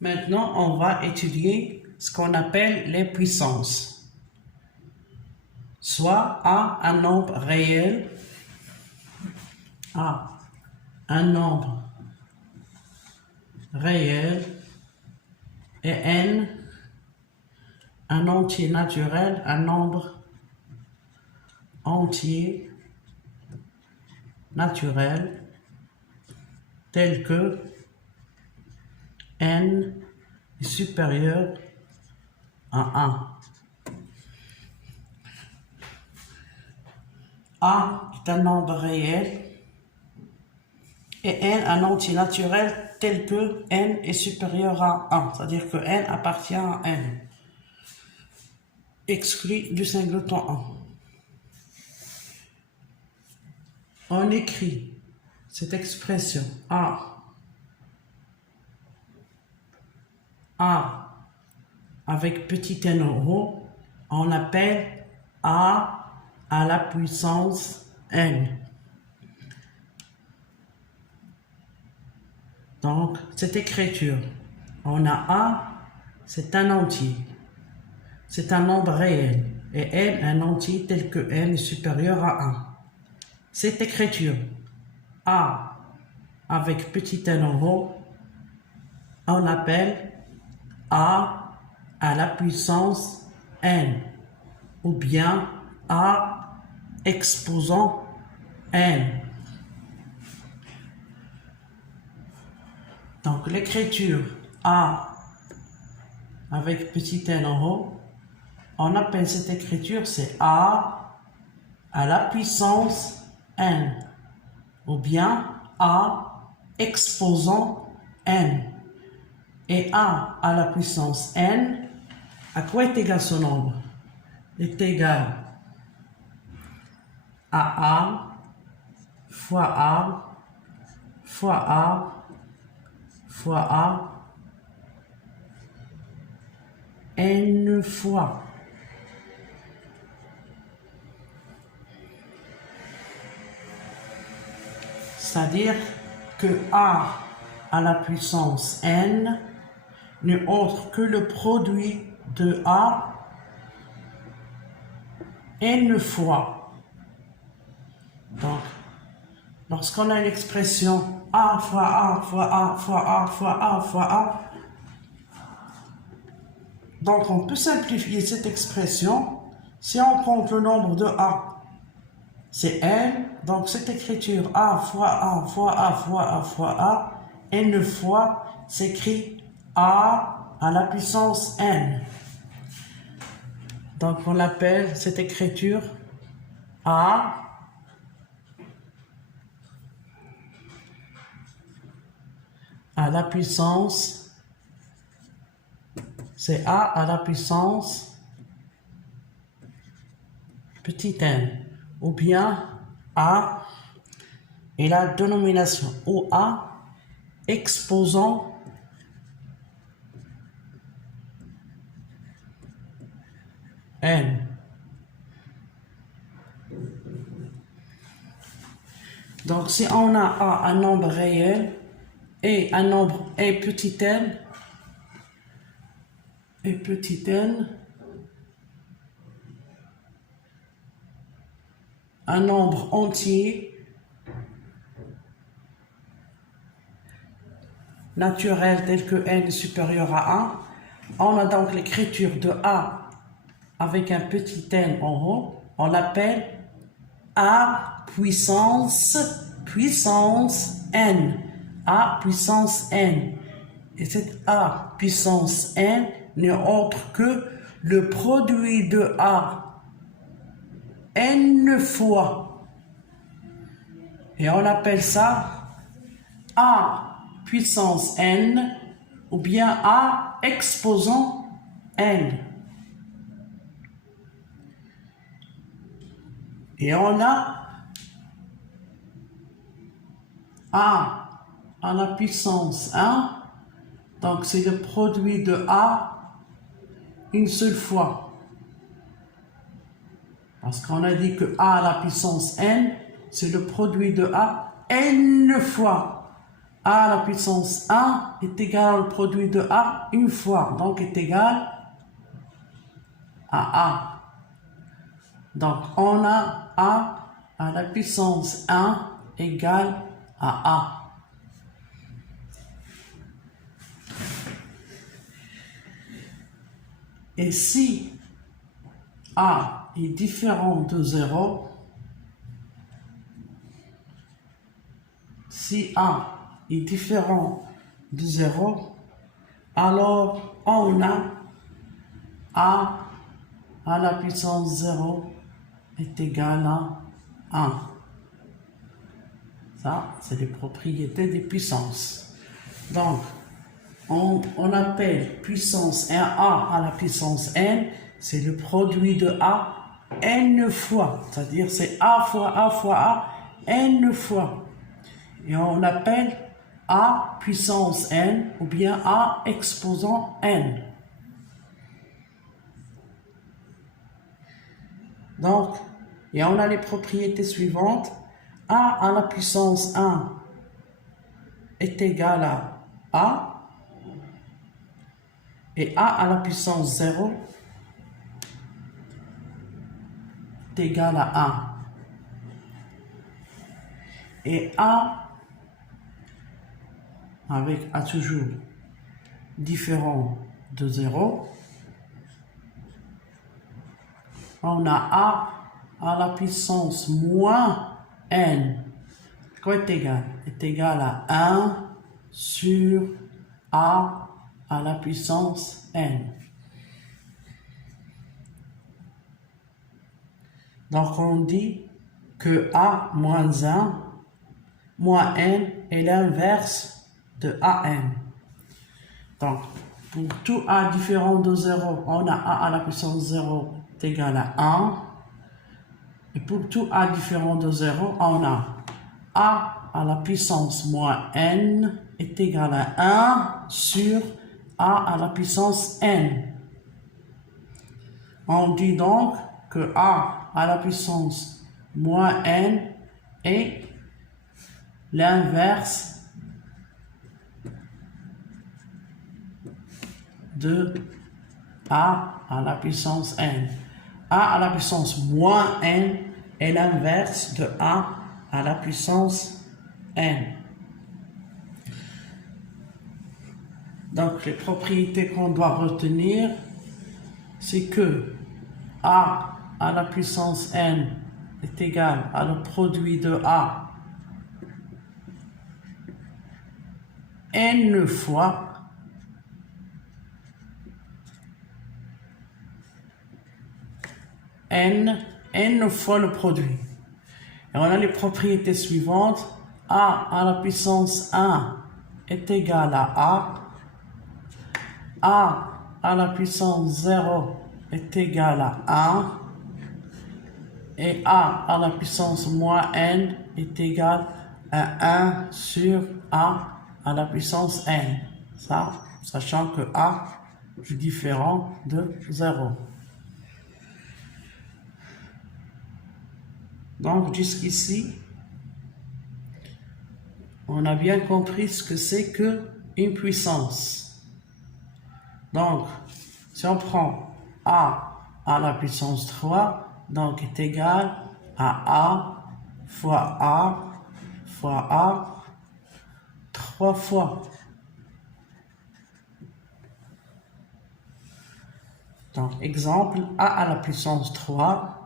Maintenant, on va étudier ce qu'on appelle les puissances. Soit A, un nombre réel, A, un nombre réel, et N, un entier naturel, un nombre entier naturel, tel que N est supérieur à 1. A est un nombre réel et N un entier naturel tel que N est supérieur à 1, c'est-à-dire que N appartient à N, exclu du singleton 1. On écrit cette expression A avec petit n en haut, on appelle A à la puissance N. Donc, cette écriture, on a A, c'est un entier, c'est un nombre réel, et N, un entier tel que N est supérieur à 1. Cette écriture, A avec petit n en haut, on appelle A à la puissance N, ou bien A exposant N. Donc l'écriture A avec petit n en haut, on appelle cette écriture, c'est A à la puissance N, ou bien A exposant N. Et A à la puissance N, à quoi est égal ce nombre? Est égal à A fois A fois A fois A N fois. C'est-à-dire que A à la puissance N n'est autre que le produit de A N fois. Donc, lorsqu'on a l'expression A fois A fois A fois A fois A fois A, donc on peut simplifier cette expression si on prend le nombre de A, c'est N, donc cette écriture A fois A fois A fois A fois A, N fois s'écrit A à la puissance N. Donc on appelle cette écriture A à la puissance, c'est A à la puissance petit n, ou bien A et la dénomination, ou A exposant N. Donc si on a A un nombre réel et un nombre et petit n, un nombre entier naturel tel que n est supérieur à 1, on a donc l'écriture de A avec un petit n en haut, on l'appelle A puissance n, A puissance n. Et cette A puissance n n'est autre que le produit de A n fois. Et on appelle ça A puissance n, ou bien A exposant n. Et on a A à la puissance 1, donc c'est le produit de A une seule fois. Parce qu'on a dit que A à la puissance n, c'est le produit de A n fois. a à la puissance 1 est égal au produit de a une fois, donc est égal à a. Donc on a a à la puissance 1 égale à a. Et si a est différent de 0, si a est différent de 0, alors on a à la puissance 0 est égal à 1. Ça, c'est les propriétés des puissances. Donc, on appelle puissance 1a à la puissance n, c'est le produit de a n fois, c'est-à-dire c'est a fois a fois a n fois. Et on appelle a puissance n ou bien a exposant n. Donc, et on a les propriétés suivantes. A à la puissance 1 est égal à a. Et a à la puissance 0 est égal à 1. Et a avec a toujours différent de 0, on a a à la puissance moins n. Quoi est égal? Est égal à 1 sur a à la puissance n. Donc on dit que a moins 1 moins n est l'inverse de an. Donc pour tout a différent de 0, on a a à la puissance 0 est égal à 1. Et pour tout a différent de 0, on a a à la puissance moins n est égal à 1 sur a à la puissance n. On dit donc que a à la puissance moins n est l'inverse de a à la puissance n. A à la puissance moins n est l'inverse de a à la puissance n. Donc les propriétés qu'on doit retenir, c'est que a à la puissance n est égal à le produit de a n fois n fois le produit. Et on a les propriétés suivantes. A à la puissance 1 est égal à a à la puissance 0 est égal à 1, et a à la puissance moins n est égal à 1 sur a à la puissance n. Ça, sachant que a est différent de 0. Donc jusqu'ici, on a bien compris ce que c'est qu'une puissance. Donc, si on prend a à la puissance 3, donc est égal à a fois a 3 fois. Donc, exemple, a à la puissance 3,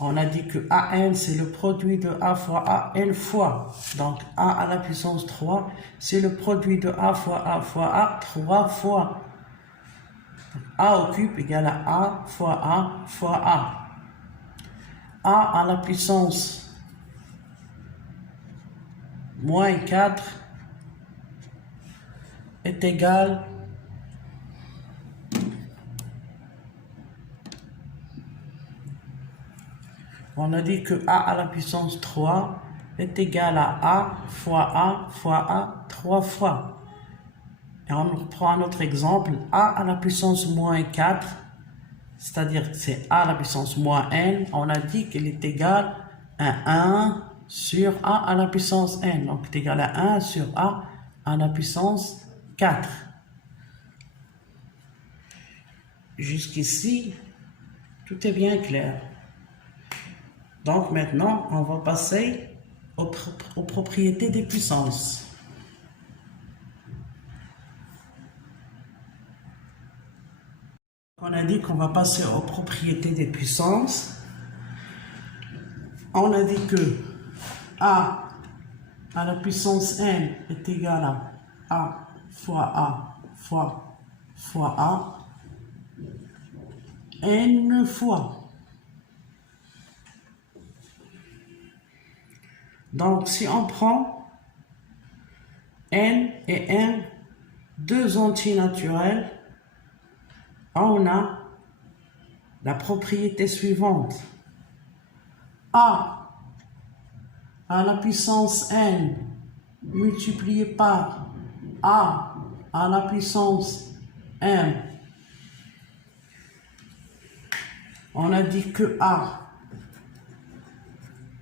on a dit que an c'est le produit de a fois a n fois. Donc, a à la puissance 3, c'est le produit de a fois a 3 fois. A au cube égale à a fois a fois a. A à la puissance moins 4 est égal on a dit que a à la puissance 3 est égal à a fois a 3 fois. Et on reprend un autre exemple, a à la puissance moins 4, c'est-à-dire que c'est a à la puissance moins n, on a dit qu'il est égal à 1 sur a à la puissance n, donc c'est égal à 1 sur a à la puissance 4. Jusqu'ici, tout est bien clair. Donc maintenant, on va passer aux propriétés des puissances. On a dit qu'on va passer aux propriétés des puissances. On a dit que A à la puissance n est égal à A fois A n fois. Donc, si on prend n et m, deux entiers naturels, on a la propriété suivante. A à la puissance n multiplié par A à la puissance m. On a dit que A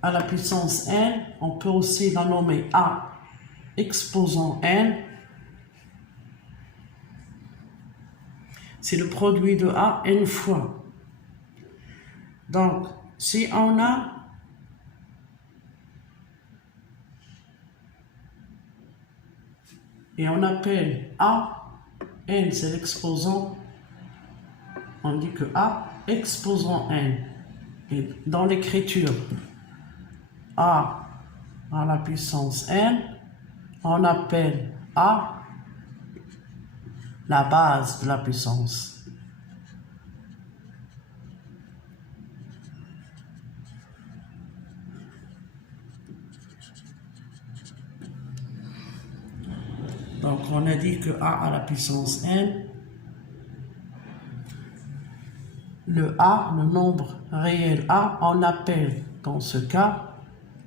à la puissance n, on peut aussi la nommer A exposant n. C'est le produit de A n fois. Donc, si on a et on appelle A, n c'est l'exposant, on dit que A exposant n. Et dans l'écriture, A à la puissance n, on appelle A la base de la puissance. Donc on a dit que A à la puissance n, le A, le nombre réel A, on appelle dans ce cas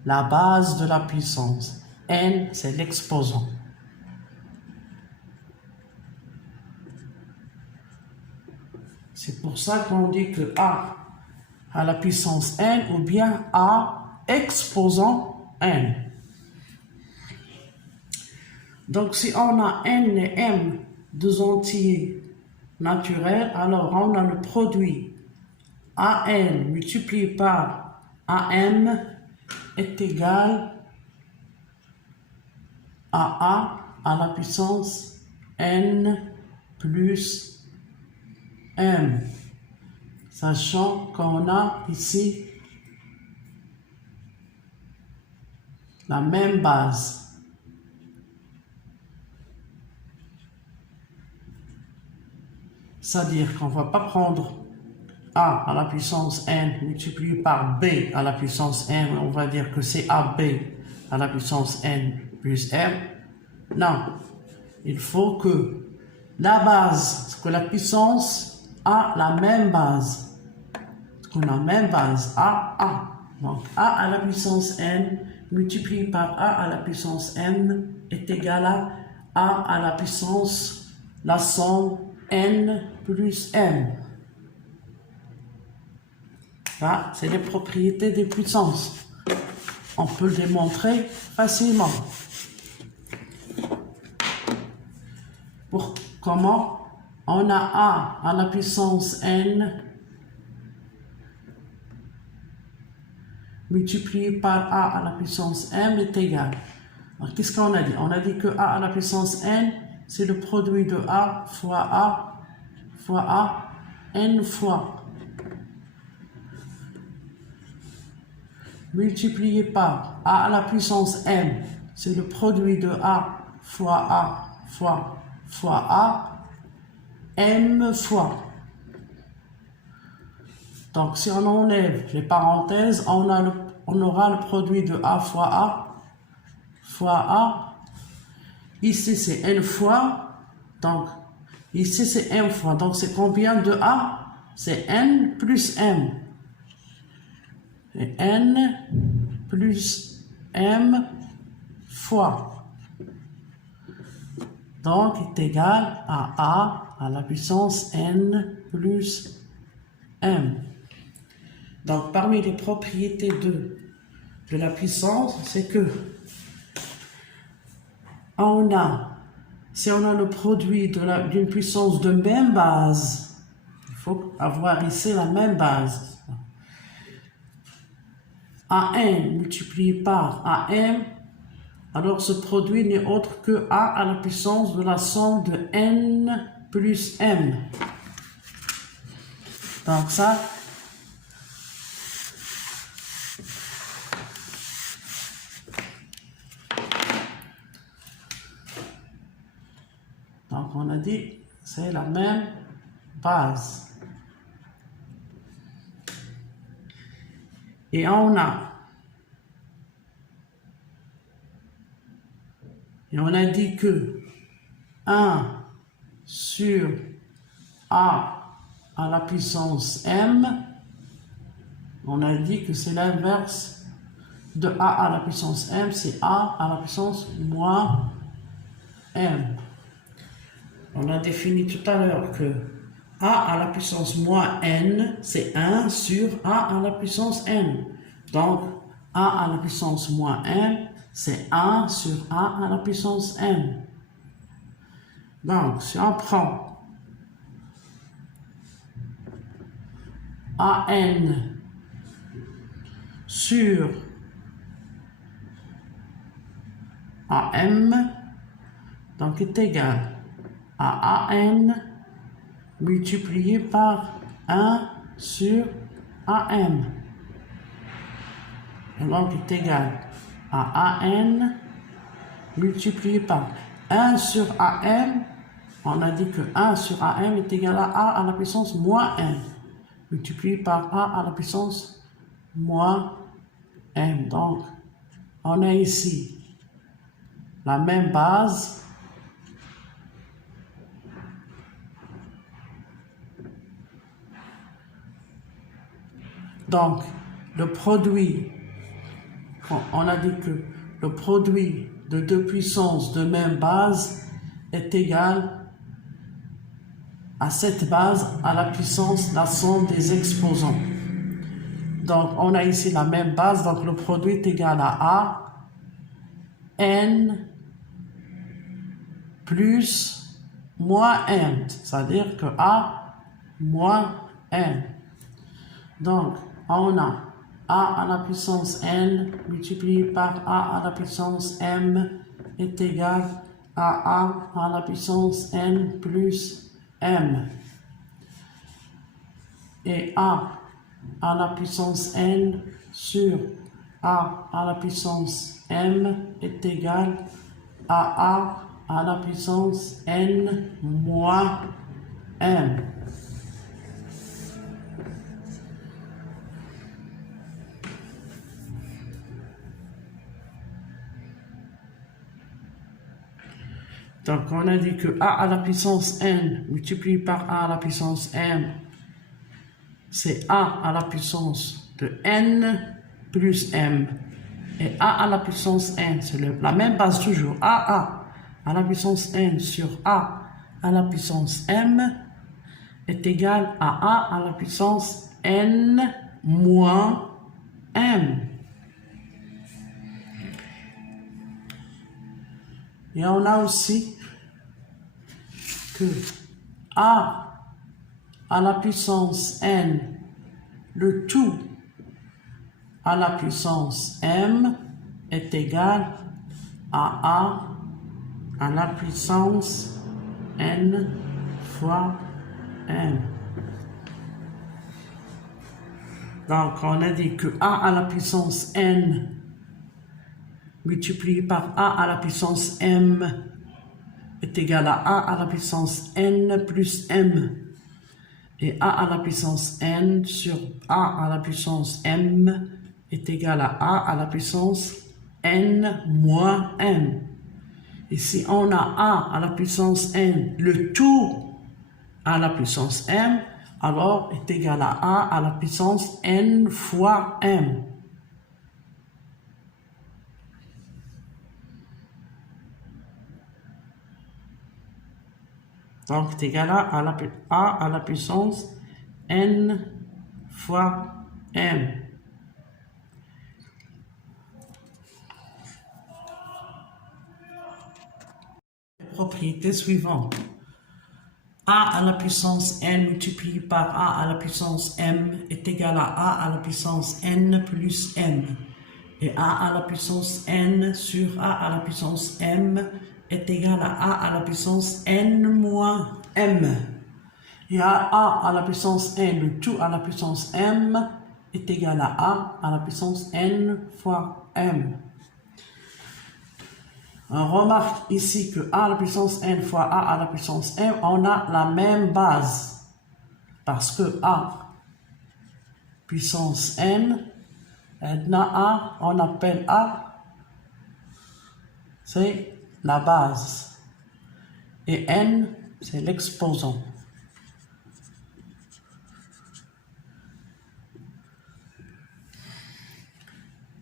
la base de la puissance. N, c'est l'exposant. C'est pour ça qu'on dit que A à la puissance n ou bien A exposant n. Donc si on a n et m, deux entiers naturels, alors on a le produit AN multiplié par AM est égal à A à la puissance n plus m, sachant qu'on a ici la même base. C'est-à-dire qu'on ne va pas prendre A à la puissance n multiplié par B à la puissance n, on va dire que c'est AB à la puissance n plus m. Non, il faut que la base, que la puissance a la même base. Qu'on a la même base, A. Donc A à la puissance n multiplié par A à la puissance m est égal à A à la puissance, la somme n plus m. Là, c'est les propriétés des puissances. On peut le démontrer facilement. Comment? On a A à la puissance n multiplié par A à la puissance m est égal. Alors, qu'est-ce qu'on a dit? On a dit que A à la puissance n, c'est le produit de A fois A, n fois. Multiplié par A à la puissance m, c'est le produit de A fois A, m fois. Donc si on enlève les parenthèses, on aura le produit de A fois A. Ici c'est n fois, donc ici c'est m fois. Donc c'est combien de A? C'est n plus m. Et n plus m fois. Donc est égal à A à la puissance n plus m. Donc parmi les propriétés de la puissance, c'est que si on a le produit d'une puissance de même base, il faut avoir ici la même base. AN multiplié par AM, alors ce produit n'est autre que A à la puissance de la somme de N plus M. Donc ça, donc on a dit c'est la même base. Et on a dit que 1 sur A à la puissance M, on a dit que c'est l'inverse de A à la puissance M, c'est A à la puissance moins M. On a défini tout à l'heure que A à la puissance moins N, c'est 1 sur A à la puissance N. Donc, A à la puissance moins N, c'est 1 sur A à la puissance N. Donc, si on prend AN sur AM, donc est égal à AN multiplié par 1 sur AM. Et donc est égal à AN multiplié par 1 sur AM. On a dit que 1 sur AM est égal à A à la puissance moins M, multiplié par A à la puissance moins M. Donc, on a ici la même base. Donc, le produit, on a dit que le produit de deux puissances de même base est égal à cette base à la puissance la somme des exposants. Donc, on a ici la même base, donc le produit est égal à A, N, plus, moins M, c'est-à-dire que A, moins M. Donc, on a A à la puissance N multiplié par A à la puissance M est égal à A à la puissance N plus M. Et A à la puissance N sur A à la puissance M est égal à la puissance N moins M. Donc, on a dit que A à la puissance N multiplié par A à la puissance M, c'est A à la puissance de N plus M. Et A à la puissance N, c'est la même base toujours. A à la puissance N sur A à la puissance M est égal à A à la puissance N moins M. Et on a aussi que A à la puissance N, le tout à la puissance M est égal à la puissance N fois M. Donc, on a dit que A à la puissance N multiplié par A à la puissance M est égal à la puissance N plus M. Et A à la puissance N sur A à la puissance M est égal à la puissance N moins M. Et si on a A à la puissance N, le tout à la puissance M, alors est égal à la puissance N fois M. Donc, c'est égal à la puissance N fois M. propriétés suivantes. A à la puissance n multiplié par a à la puissance m est égal à la puissance n plus m. Et a à la puissance n sur a à la puissance m est égal à la puissance n moins m. Et a à la puissance n, le tout à la puissance m, est égal à la puissance n fois m. On remarque ici que a à la puissance n fois a à la puissance m, on a la même base. Parce que a puissance n, on appelle a, c'est la base. Et n, c'est l'exposant.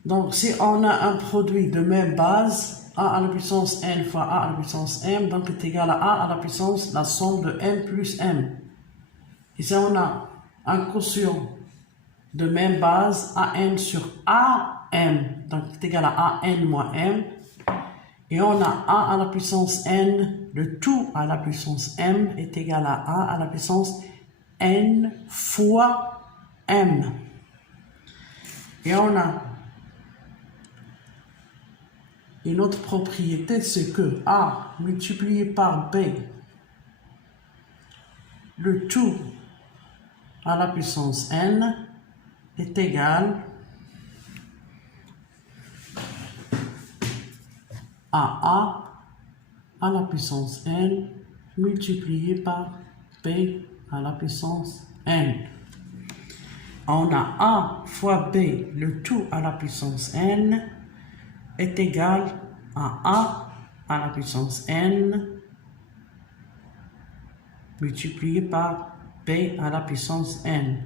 Donc, si on a un produit de même base, a à la puissance n fois a à la puissance m, donc est égal à a à la puissance la somme de m plus m. Ici, on a un quotient de même base, an sur am, donc est égal à an moins m. Et on a a à la puissance n, le tout à la puissance m est égal à a à la puissance n fois m. Et on a une autre propriété, c'est que a multiplié par b, le tout à la puissance n, est égal à la puissance n multiplié par b à la puissance n. On a a fois b, le tout à la puissance n, est égal à la puissance n multiplié par b à la puissance n.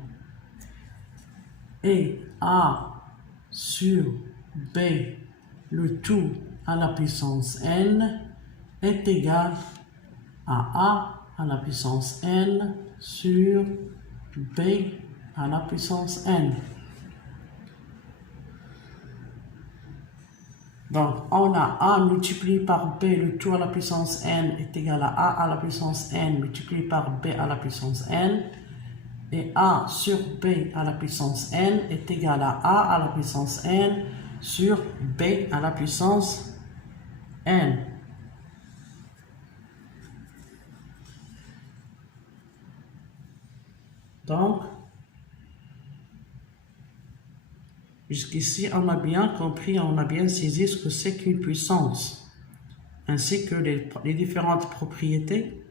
Et a sur b, le tout à la puissance n, est égal à la puissance n sur b à la puissance n. Donc, on a a multiplié par b, le tout à la puissance n, est égal à la puissance n multiplié par b à la puissance n. Et a sur b à la puissance n est égal à la puissance n sur b à la puissance n. Donc, jusqu'ici, on a bien compris, on a bien saisi ce que c'est qu'une puissance, ainsi que les différentes propriétés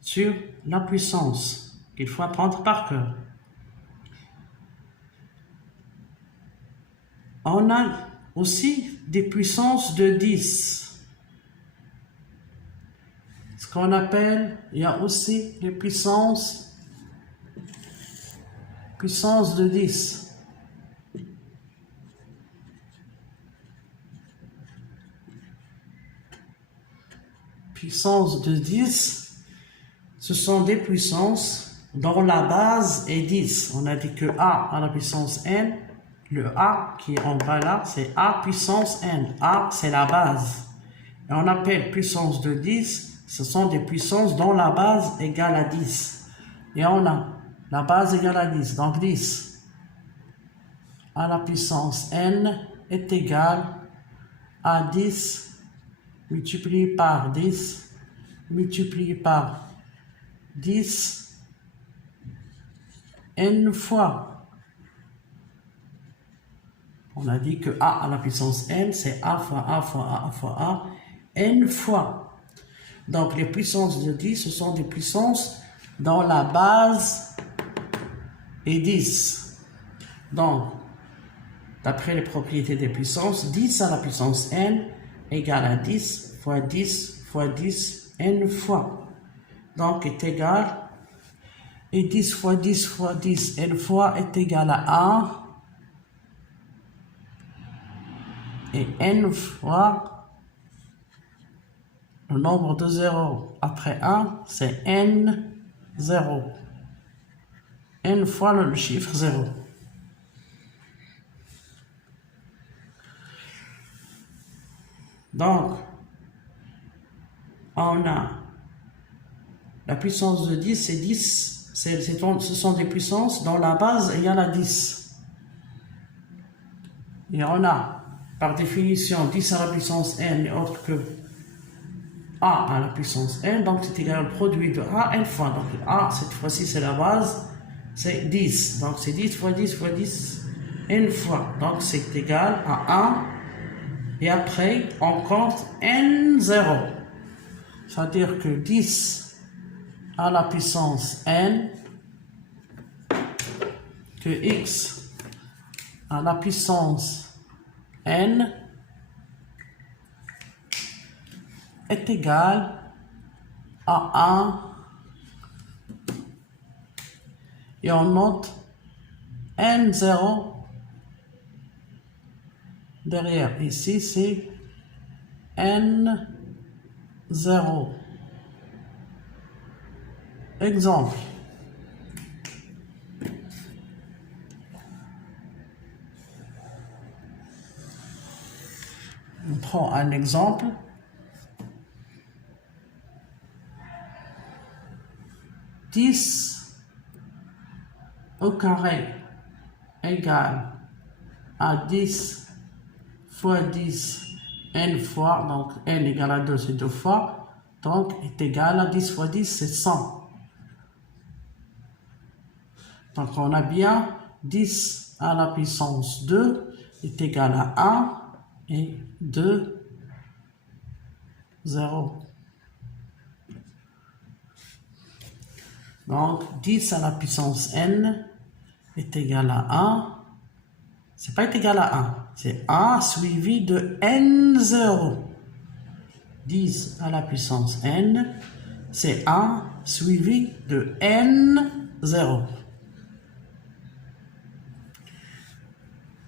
sur la puissance qu'il faut apprendre par cœur. On a aussi des puissances de 10. Ce qu'on appelle, il y a aussi les puissances de 10. Puissance de 10, ce sont des puissances dont la base est 10. On a dit que a à la puissance n, le a qui est en bas là, c'est a puissance n. A, c'est la base. Et on appelle puissance de 10, ce sont des puissances dont la base égale à 10. Et on a la base égale à 10, donc 10 à la puissance n est égal à 10 multiplié par 10 multiplié par 10 n fois. On a dit que a à la puissance n, c'est a fois a fois a fois a, n fois. Donc les puissances de 10, ce sont des puissances dont la base est 10. Donc, d'après les propriétés des puissances, 10 à la puissance n égale à 10 fois 10 fois 10 n fois. Donc est égal, et 10 fois 10 fois 10 n fois est égal à 1. Et n fois le nombre de zéros après 1, c'est n 0. N fois le chiffre 0. Donc, on a la puissance de 10, c'est 10, ce sont des puissances, dans la base, il y en a 10. Et on a, par définition, 10 à la puissance n n'est autre que a à la puissance n, donc c'est égal au produit de a n fois. Donc a, cette fois-ci, c'est la base, c'est 10. Donc c'est 10 fois 10 fois 10 n fois. Donc c'est égal à 1. Et après, on compte n0. C'est-à-dire que 10 à la puissance n, que x à la puissance n est égal à 1. Et on note n0 derrière. Ici, c'est n0. Exemple. On prend un exemple. « 10 au carré égale à 10 fois 10 n fois, donc n égale à 2, c'est 2 fois, donc est égal à 10 fois 10, c'est 100. Donc on a bien 10 à la puissance 2 est égal à 1 et 2, 0. Donc 10 à la puissance n est égal à 1. C'est pas égal à 1, c'est a suivi de n0. 10 à la puissance n, c'est a suivi de n0.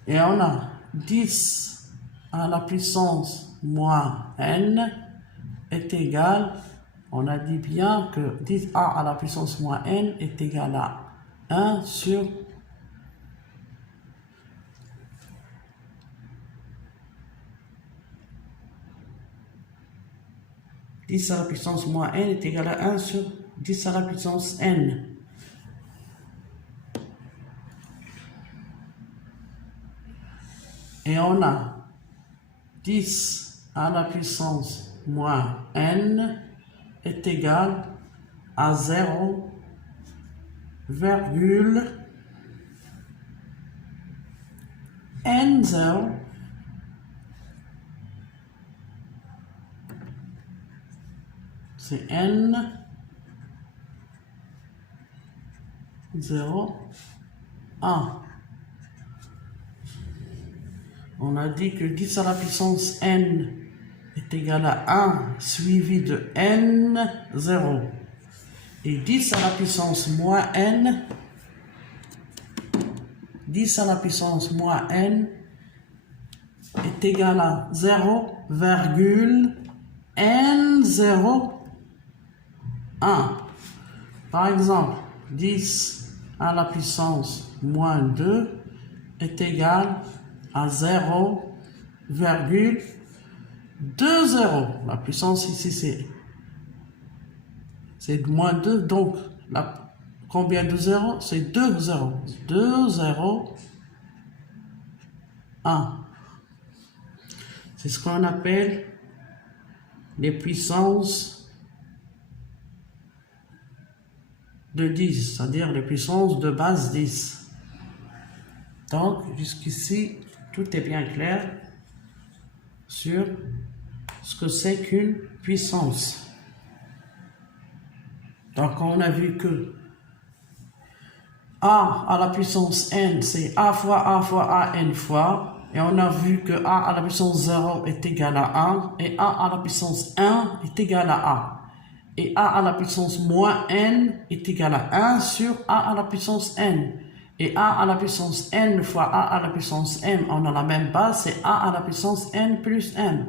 Et on a 10 à la puissance moins n est égal, on a dit bien que 10a à la puissance moins n est égal à 1 sur 10 à la puissance moins n est égal à 1 sur 10 à la puissance n. Et on a 10 à la puissance moins n est égal à 0, n0 c'est n 0, 1. On a dit que 10 à la puissance n est égal à 1 suivi de n0. Et 10 à la puissance moins n, 10 à la puissance moins n est égal à 0,n0, 1. Par exemple, 10 à la puissance moins 2 est égal à 0,20. La puissance ici, c'est moins 2, donc combien de zéros? C'est 2 zéros. 2, 0, 1. C'est ce qu'on appelle les puissances de 10, c'est-à-dire les puissances de base 10. Donc, jusqu'ici, tout est bien clair sur ce que c'est qu'une puissance. Donc, on a vu que a à la puissance n, c'est a fois a n fois. Et on a vu que a à la puissance 0 est égal à 1. Et a à la puissance 1 est égal à a. Et a à la puissance moins n est égal à 1 sur a à la puissance n. Et a à la puissance n fois a à la puissance m, on a la même base, c'est a à la puissance n plus m.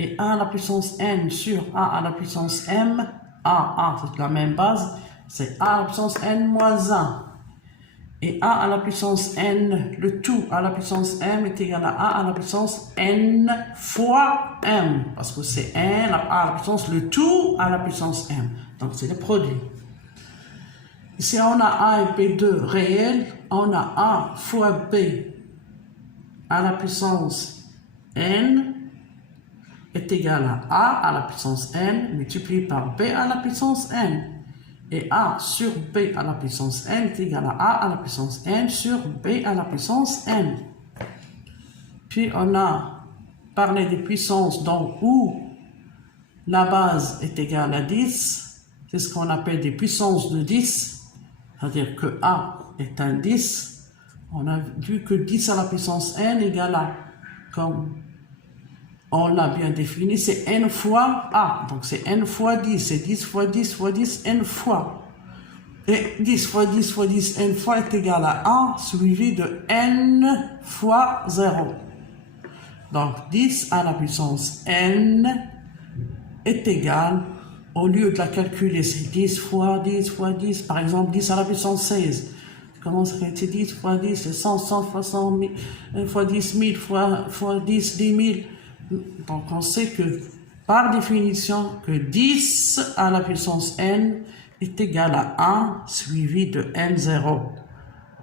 Et a à la puissance n sur a à la puissance m, a c'est la même base, c'est a à la puissance n moins 1. Et a à la puissance n, le tout à la puissance m est égal à a la puissance n fois m. Parce que c'est n, a à la puissance, le tout à la puissance m. Donc c'est le produit. Ici on a a et b2 réels, on a a fois b à la puissance n est égal à la puissance n multiplié par b à la puissance n. Et a sur b à la puissance n est égal à la puissance n sur b à la puissance n. Puis on a parlé des puissances donc où la base est égale à 10. C'est ce qu'on appelle des puissances de 10. C'est-à-dire que a est un 10. On a vu que 10 à la puissance n égale à, comme on l'a bien défini, c'est n fois a. Donc c'est n fois 10. C'est 10 fois 10 fois 10, n fois. Et 10 fois 10 fois 10, n fois est égal à 1, suivi de n fois 0. Donc 10 à la puissance n est égal, au lieu de la calculer, c'est 10 fois 10 fois 10, par exemple 10 à la puissance 16. Comment serait-il 10 fois 10, c'est 100, 100 fois 100, 1 fois 10, 1000 fois 10, 10 000. Donc on sait que par définition que 10 à la puissance n est égal à 1 suivi de n0.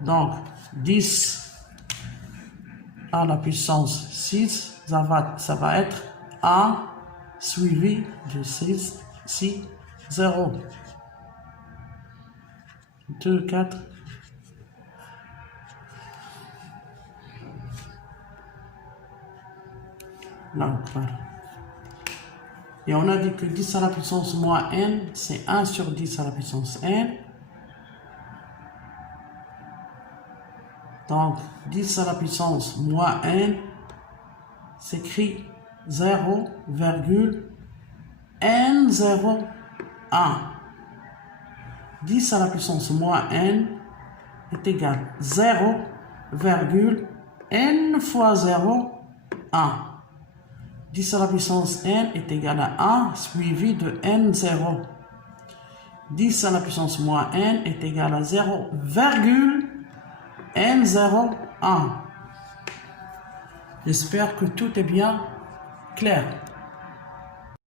Donc 10 à la puissance 6, ça va être 1 suivi de 6, 0. 2, 4. Là, voilà. Et on a dit que 10 à la puissance moins n, c'est 1 sur 10 à la puissance n. Donc, 10 à la puissance moins n s'écrit 0,n01. 10 à la puissance moins n est égal à 0,n fois 0, 1. 10 à la puissance n est égal à 1 suivi de n0. 10 à la puissance moins n est égal à 0,n01. J'espère que tout est bien clair.